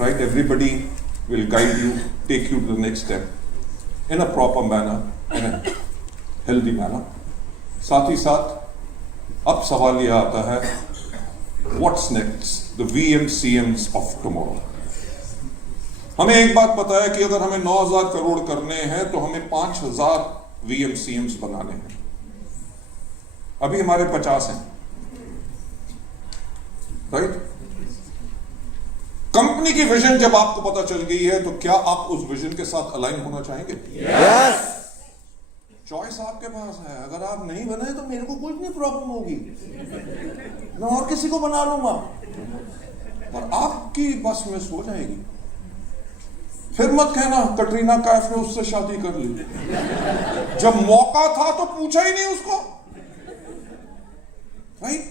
right? Everybody will guide you, take you to the next step in a proper manner, in a healthy manner. साथ ही साथ अब सवाल यह आता है, what's next? The VMCMs of tomorrow. हमें एक बात पता है कि अगर हमें 9,000 करोड़ करने हैं तो हमें 5,000 VMCMs बनाने हैं. अभी हमारे 50 हैं, राइट? कंपनी की विजन जब आपको पता चल गई है तो क्या आप उस विजन के साथ अलाइन होना चाहेंगे? यस। चॉइस आपके पास है. अगर आप नहीं बने तो मेरे को कुछ नहीं प्रॉब्लम होगी, मैं और किसी को बना लूंगा, पर आपकी बस में सो जाएगी. फिर मत कहना कटरीना कैफ ने उससे शादी कर ली. जब मौका था तो पूछा ही नहीं उसको, right?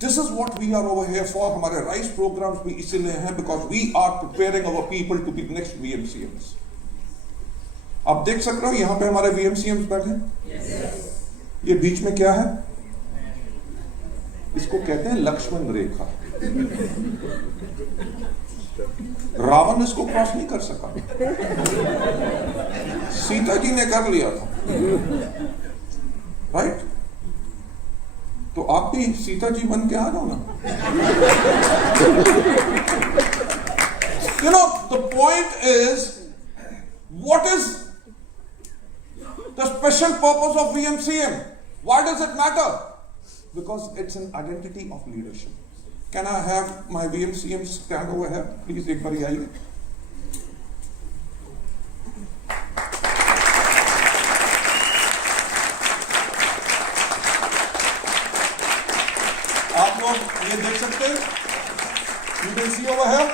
This is what we are over here for. हमारे राइस प्रोग्राम्स भी इसीलिए हैं because we are preparing our people to be the next VMCMs. आप देख सकते हो यहां पे हमारे VMCMs बैठे हैं. yes. ये बीच में क्या है? इसको कहते हैं लक्ष्मण रेखा. रावण इसको क्रॉस नहीं कर सका, सीता जी ने कर लिया था, राइट? तो आप भी सीता जी बन के आ जाओ ना. You know, the point is, what is the special purpose of VMCM? Why does it matter? Because it's an identity of leadership. Can I have my VMCM stand over here? Please, एक बार आइए. आप लोग ये देख सकते हैं. You can see over here.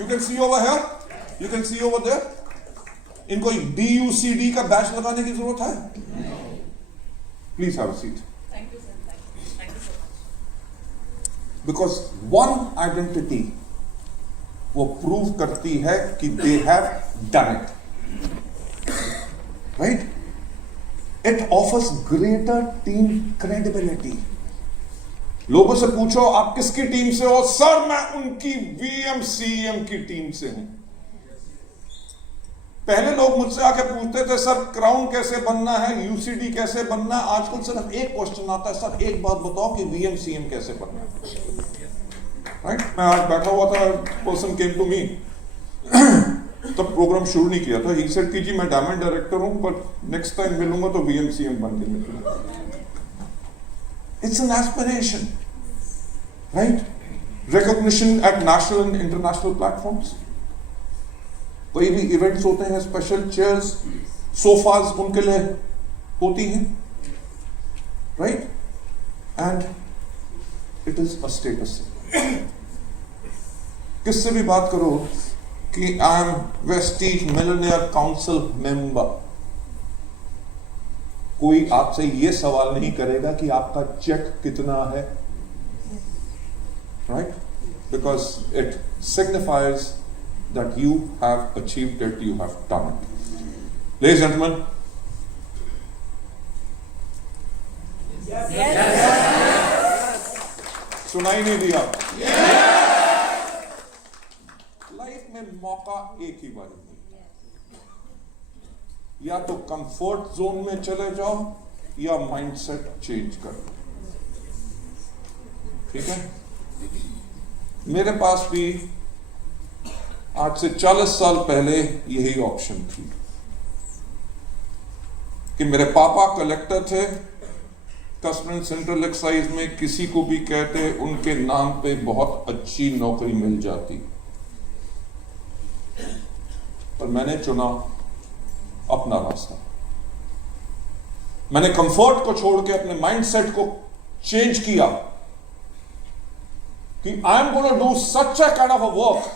You can see over here. You can see over there. इनको DUCD का बैच लगाने की जरूरत है? Please have a seat. Thank you, sir. Thank you so much. Because one identity वो prove करती है कि they have done it, right? It offers greater team credibility. लोगों से पूछो आप किसकी टीम से हो? सर मैं उनकी VMCM की टीम से हूं. पहले लोग मुझसे आके पूछते थे सर क्राउन कैसे बनना है, UCD कैसे बनना है. आजकल सिर्फ एक क्वेश्चन आता है, सर एक बात बताओ कि VMCM कैसे बनना है, राइट? मैं आज बैठा हुआ था, पर्सन केम टू मी, तब प्रोग्राम शुरू नहीं किया था. ही सेड कि जी मैं डायमंड डायरेक्टर हूं, बट नेक्स्ट टाइम मिलूंगा तो VMCM बन के मिलूंगा. It's an aspiration, right? Recognition at national and international platforms. कोई भी इवेंट्स होते हैं, स्पेशल चेयर्स, सोफाज उनके लिए होती हैं, right? And it is a status. किससे भी बात करो कि I am Vestige millionaire council member, कोई आपसे ये सवाल नहीं करेगा कि आपका चेक कितना है, right? Because it signifies that you have achieved it, you have done it. Ladies and gentleman, सुनाई नहीं दिया? लाइफ में मौका एक ही बार, या तो कंफर्ट जोन में चले जाओ या माइंडसेट चेंज करो. ठीक है? मेरे पास भी आज से 40 साल पहले यही ऑप्शन थी कि मेरे पापा कलेक्टर थे, कस्टम एंड सेंट्रल एक्साइज में किसी को भी कहते उनके नाम पे बहुत अच्छी नौकरी मिल जाती, पर मैंने चुना अपना रास्ता. मैंने कंफर्ट को छोड़ के अपने माइंडसेट को चेंज किया कि I am gonna do such a kind of a work,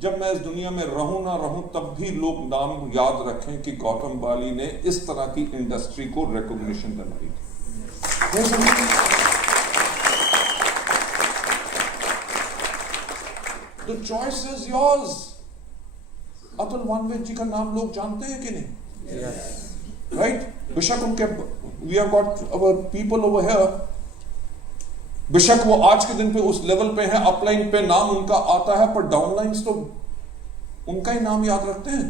जब मैं इस दुनिया में रहूं ना रहूं तब भी लोग नाम याद रखें कि गौतम बाली ने इस तरह की इंडस्ट्री को रिकॉग्निशन दिलाई थी. The choice is yours. Atul वानवेद जी का नाम लोग जानते हैं कि नहीं? Yes. Right? बेशक उनके, we have got our people over here, बेशक वो आज के दिन पे उस लेवल पे है, अपलाइन पे नाम उनका आता है, पर डाउनलाइंस तो उनका ही नाम याद रखते हैं।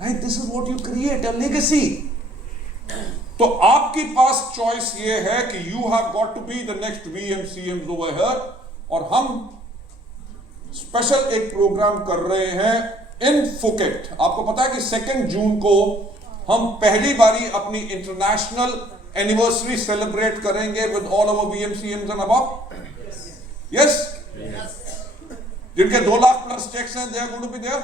Right, this is what you create a legacy. तो आपके पास चॉइस ये है कि you have got to be the next VMCMs over here, और हम स्पेशल एक प्रोग्राम कर रहे हैं इन फुकेट। आपको पता है कि 2 जून को हम पहली बारी अपनी इंटरनेशनल एनिवर्सरी सेलिब्रेट करेंगे with all our VMCMs and above. Yes, जिनके 2 लाख प्लस चेक्स हैं, they are going to be there.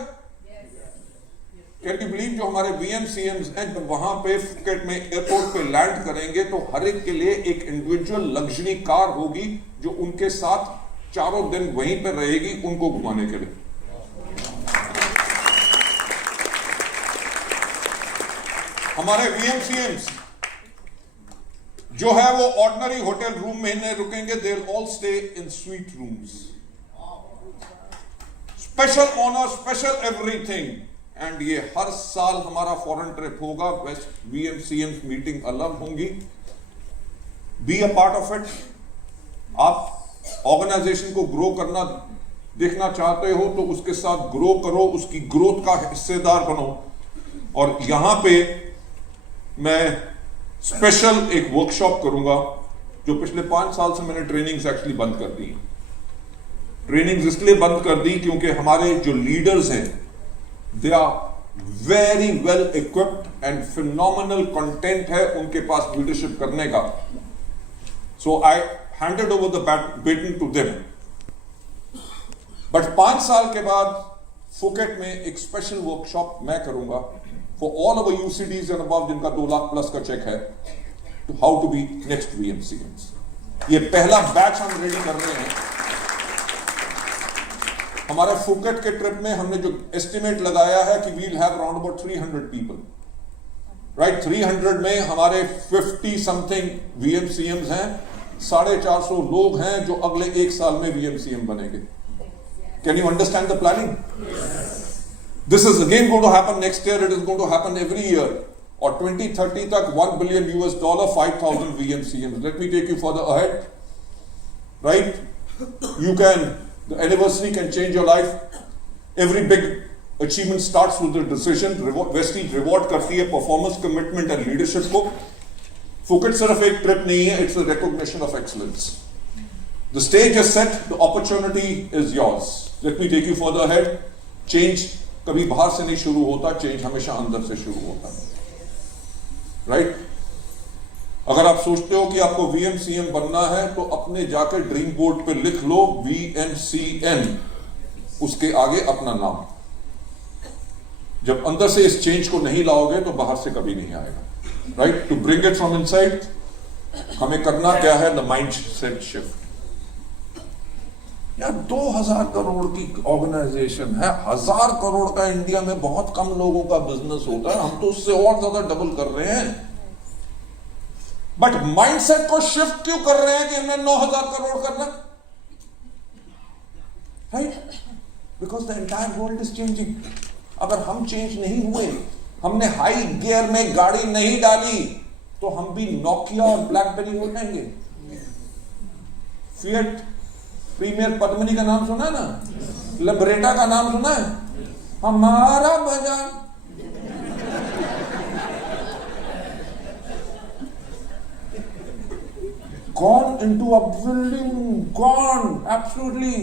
Can you believe, जो हमारे VMCMs हैं जब वहां पे फुकेट में एयरपोर्ट पे लैंड करेंगे तो हर एक के लिए एक इंडिविजुअल लग्जरी कार होगी जो उनके साथ चारों दिन वहीं पे रहेगी उनको घुमाने के लिए। हमारे VMCMs जो है वो ऑर्डिनरी होटल रूम में नहीं रुकेंगे, they will all stay in suite rooms. Special honour, special everything. And ये हर साल हमारा फॉरेन ट्रिप होगा, वेस्ट VMCMs मीटिंग अलग होंगी। Be a part of it. आप ऑर्गेनाइजेशन को ग्रो करना देखना चाहते हो तो उसके साथ ग्रो करो, उसकी ग्रोथ का हिस्सेदार बनो। और यहां पे मैं स्पेशल एक वर्कशॉप करूंगा, जो पिछले 5 साल से मैंने ट्रेनिंग्स एक्चुअली बंद कर दी। ट्रेनिंग्स इसलिए बंद कर दी क्योंकि हमारे जो लीडर्स हैं, they are very well equipped and phenomenal content है उनके पास लीडरशिप करने का। So I handed over the baton to them. But 5 साल के बाद फुकेट में एक स्पेशल वर्कशॉप मैं करूंगा for all our UCDs and above जिनका 2 लाख प्लस का चेक है, to how to be next VMCMs। ये पहला बैच हम रेडी कर रहे हैं। हमारे फुकेट के ट्रिप में हमने जो एस्टिमेट लगाया है कि we'll have around about 300 people. Right, 300 में हमारे 50 समथिंग VMCMs हैं, 450 लोग हैं जो अगले 1 साल में VMCM बनेंगे। Can you understand the planning? This is again going to happen next year. It is going to happen every year. और 2030 तक $1 billion, 5,000 VMCMs. Let me take you further ahead. Right? You can, the anniversary can change your life. Every big achievement starts with a decision. Vestige reward करती है performance, commitment and leadership को। Phuket सिर्फ एक trip नहीं है, it's a recognition of excellence. The stage is set, the opportunity is yours. Let me take you further ahead. Change कभी बाहर से नहीं शुरू होता, चेंज हमेशा अंदर से शुरू होता है। राइट? अगर आप सोचते हो कि आपको VMCM बनना है तो अपने जाकर ड्रीम बोर्ड पे लिख लो VMCM, उसके आगे अपना नाम। जब अंदर से इस चेंज को नहीं लाओगे तो बाहर से कभी नहीं आएगा। Right? To bring it from inside हमें करना क्या है? The mindset shift. यार 2000 करोड़ की ऑर्गेनाइजेशन है, 1000 करोड़ का इंडिया में बहुत कम लोगों का बिजनेस होता है, हम तो उससे और ज्यादा डबल कर रहे हैं। बट माइंडसेट को शिफ्ट क्यों कर रहे हैं कि हमें 9000 करोड़ करना? Right? Because the entire world is changing. अगर हम चेंज नहीं हुए, हमने हाई गियर में गाड़ी नहीं डाली, तो हम भी नोकिया और ब्लैकबेरी हो जाएंगे। फिएट प्रीमियर पद्मिनी का नाम सुना है ना? लिबरेटा का नाम सुना है? हमारा बाजार। Gone into a building, gone, absolutely.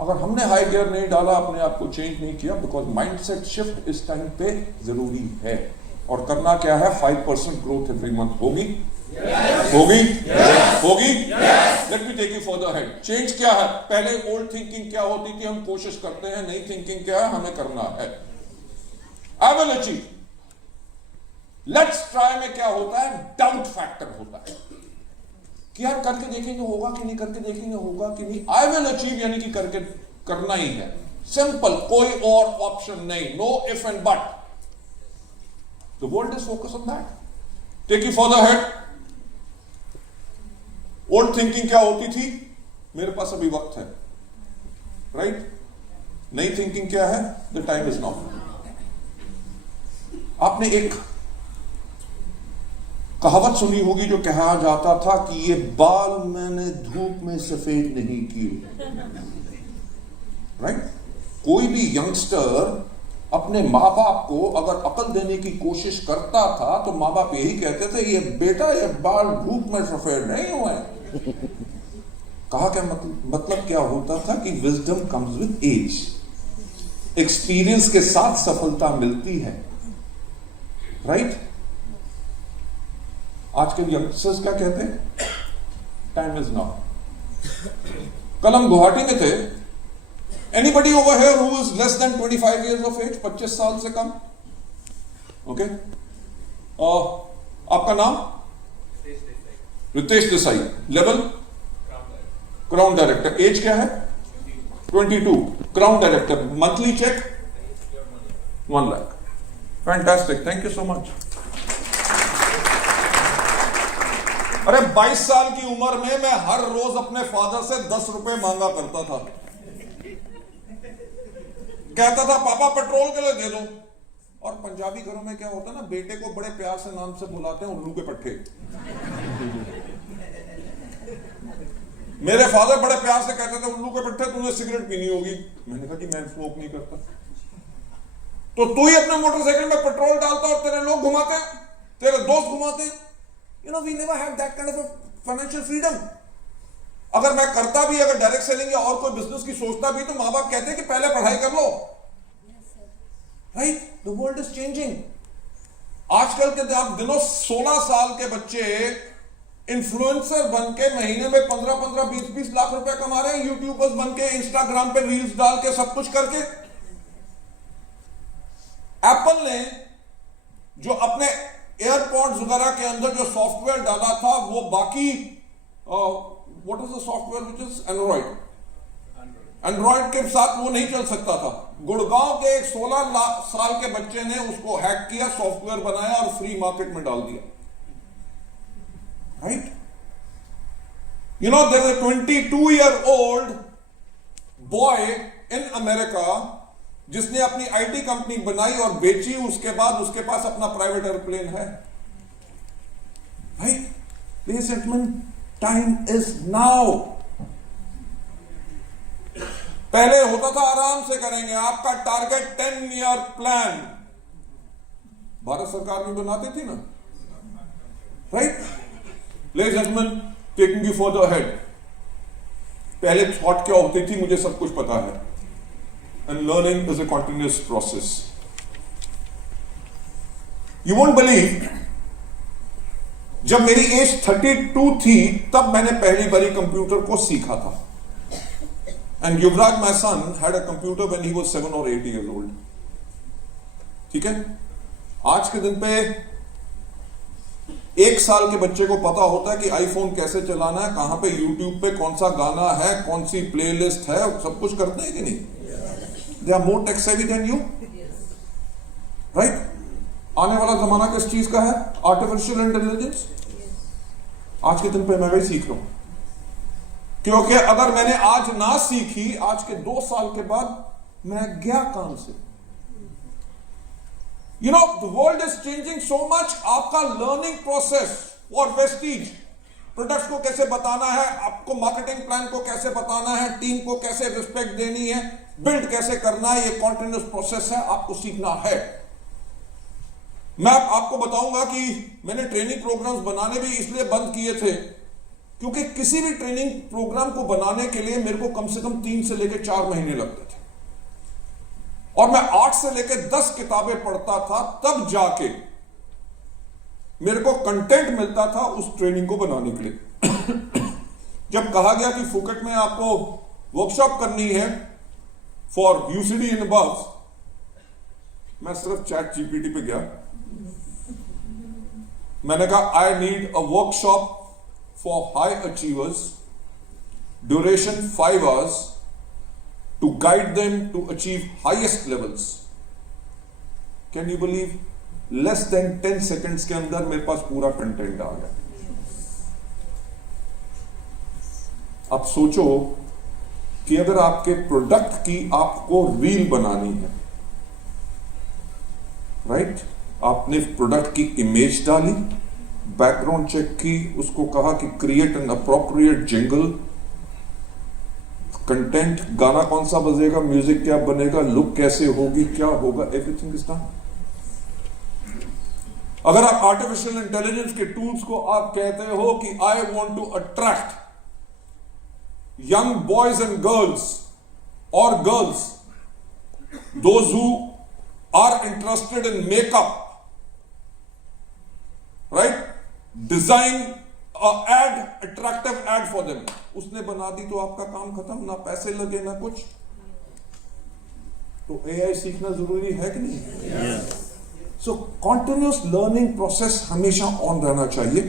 अगर हमने हाई गियर नहीं डाला, अपने आप को चेंज नहीं किया, बिकॉज माइंडसेट शिफ्ट इस टाइम पे जरूरी है। और करना क्या है? 5% ग्रोथ एवरी मंथ होगी। होगी? होगी? Let me take you further ahead. Change क्या है? पहले ओल्ड थिंकिंग क्या होती थी, हम कोशिश करते हैं। नई थिंकिंग क्या है? हमें करना है। I will achieve. Let's try में क्या होता है? डाउट फैक्टर होता है कि यार करके देखेंगे होगा कि नहीं, करके देखेंगे होगा कि नहीं। आई विल अचीव यानी कि करके करना ही है। सिंपल, कोई और ऑप्शन नहीं। No if and but. The world is focus on that. Take you further ahead. Old thinking क्या होती थी? मेरे पास अभी वक्त है। राइट? नई थिंकिंग क्या है? The time is now. आपने एक कहावत सुनी होगी जो कहा जाता था कि ये बाल मैंने धूप में सफेद नहीं किए, राइट? कोई भी यंगस्टर अपने माँ बाप को अगर अकल देने की कोशिश करता था तो माँ बाप यही कहते थे, ये बेटा ये बाल धूप में सफेद नहीं हुए। कहा क्या मतलब क्या होता था कि wisdom comes with age, experience के साथ सफलता मिलती है, राइट? आज के यंगस्टर्स क्या कहते हैं? Time is now. कल हम गुवाहाटी में थे। Anybody over here who is less than 25 years of age, 25 साल से कम? ओके, आपका नाम? Ritesh Desai. Level? Crown director. Age क्या है? 22। Crown director. Monthly cheque 1 lakh. Fantastic, thank you so much. अरे 22 साल की उम्र में मैं हर रोज अपने फादर से 10 रुपए मांगा करता था। कहता था पापा पेट्रोल के लिए दे दो। और पंजाबी घरों में क्या होता है ना, बेटे को बड़े प्यार से नाम से बुलाते हैं, उल्लू के पट्टे। मेरे फादर बड़े प्यार से कहते थे, उल्लू के पट्टे तूने सिगरेट पीनी होगी। मैंने कहा कि मैं स्मोक नहीं करता। तो तू ही अपने मोटरसाइकिल में पेट्रोल डालता और तेरे लोग घुमाते हैं, तेरे दोस्त घुमाते हैं। You know, we never have that kind of a financial freedom. अगर मैं करता भी, अगर डायरेक्ट सेलिंग या और कोई बिजनेस की सोचता भी, तो माँ बाप कहते हैं कि पहले पढ़ाई कर लो, right? The world is changing. आजकल के आप दिनों 16 साल के बच्चे इन्फ्लुएंसर बन के महीने में 15-15, 20-20 लाख रुपए कमा रहे हैं, यूट्यूबर्स बन के, इंस्टाग्राम पे रील्स डाल के, सब कुछ करके। एप्पल ने जो अपने एयरपॉड्स वगैरह के अंदर जो सॉफ्टवेयर डाला था, वो बाकी what is the software which is Android के साथ वो नहीं चल सकता था। गुड़गांव के एक 16 साल के बच्चे ने उसको हैक किया, सॉफ्टवेयर बनाया और फ्री मार्केट में डाल दिया, right? You know, there is a 22-year-old boy in America जिसने अपनी आईटी कंपनी बनाई और बेची, उसके बाद उसके पास अपना प्राइवेट एयरप्लेन है, right? Ladies and gentleman, time is now. पहले होता था आराम से करेंगे, आपका टारगेट 10-year प्लान भारत सरकार भी बनाती थी ना, right? Ladies and gentleman, taking you for the head. पहले थॉट क्या होती थी मुझे सब कुछ पता है। And learning is a continuous process. You won't believe, जब मेरी एज 32 थी तब मैंने पहली बारी कंप्यूटर को सीखा था। And Yuvraj, my son, had a computer when he was 7 or 8 years old. ठीक है? आज के दिन पे 1 साल के बच्चे को पता होता है कि आईफोन कैसे चलाना है, कहां पे यूट्यूब पे कौन सा गाना है, कौन सी प्लेलिस्ट है, सब कुछ करते हैं कि नहीं? They are more tech savvy than you, right? आने वाला जमाना किस चीज का है? Artificial intelligence. आज के दिन पे मैं भी सीख रहा हूं, क्योंकि अगर मैंने आज ना सीखी, आज के 2 साल के बाद मैं गया काम से। You know, the world is changing so much. आपका लर्निंग प्रोसेस और वेस्टीज, प्रोडक्ट्स को कैसे बताना है, आपको मार्केटिंग प्लान को कैसे बताना है, टीम को कैसे रिस्पेक्ट देनी है, बिल्ड कैसे करना है, ये कॉन्टिन्यूस प्रोसेस है, आपको सीखना है। मैं आपको बताऊंगा कि मैंने ट्रेनिंग प्रोग्राम्स बनाने भी इसलिए बंद किए थे क्योंकि किसी भी ट्रेनिंग प्रोग्राम को बनाने के लिए मेरे को कम से कम 3 से लेकर 4 महीने लगते थे, और मैं 8 से लेकर 10 किताबें पढ़ता था, तब जाके मेरे को कंटेंट मिलता था उस ट्रेनिंग को बनाने के लिए। जब कहा गया कि फुकट में आपको वर्कशॉप करनी है फॉर यूसीडी इन अबव, मैं सिर्फ चैट जीपीटी पे गया। मैंने कहा I need a workshop for high achievers, duration 5 hours to guide them to achieve highest levels. Can you believe? Less than 10 seconds के अंदर मेरे पास पूरा कंटेंट आ गया। अब सोचो कि अगर आपके प्रोडक्ट की आपको रील बनानी है, राइट? आपने प्रोडक्ट की इमेज डाली, बैकग्राउंड चेक की, उसको कहा कि create an appropriate jingle, content, गाना कौन सा बजेगा, म्यूजिक क्या बनेगा, लुक कैसे होगी, क्या होगा, एवरीथिंग इज डन। अगर आप आर्टिफिशियल इंटेलिजेंस के टूल्स को आप कहते हो कि I want to attract young boys and girls और girls, those who are interested in makeup, right, design ad, attractive ad for them, उसने बना दी तो आपका काम खत्म, ना पैसे लगे ना कुछ। तो एआई सीखना जरूरी है कि नहीं? सो कॉन्टिन्यूस लर्निंग प्रोसेस हमेशा ऑन रहना चाहिए,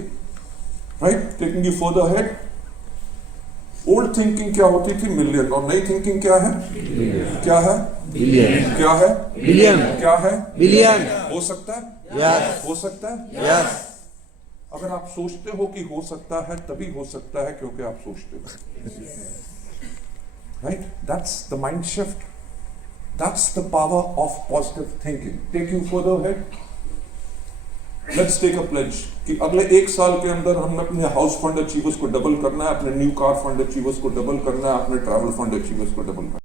right. Taking you further ahead, old thinking क्या होती थी? मिलियन। और नई थिंकिंग क्या है? क्या है? बिलियन। क्या है? बिलियन। क्या है? बिलियन। हो सकता है? यस। हो सकता है? यस। अगर आप सोचते हो कि हो सकता है, तभी हो सकता है क्योंकि आप सोचते हो, right. That's the mind shift, that's the power of positive thinking. Take you further ahead, let's take a pledge कि अगले 1 साल के अंदर हमने अपने हाउस फंड अचीवर्स को डबल करना है, अपने न्यू कार फंड अचीवर्स को डबल करना है, अपने ट्रैवल फंड अचीवर्स को डबल करना है।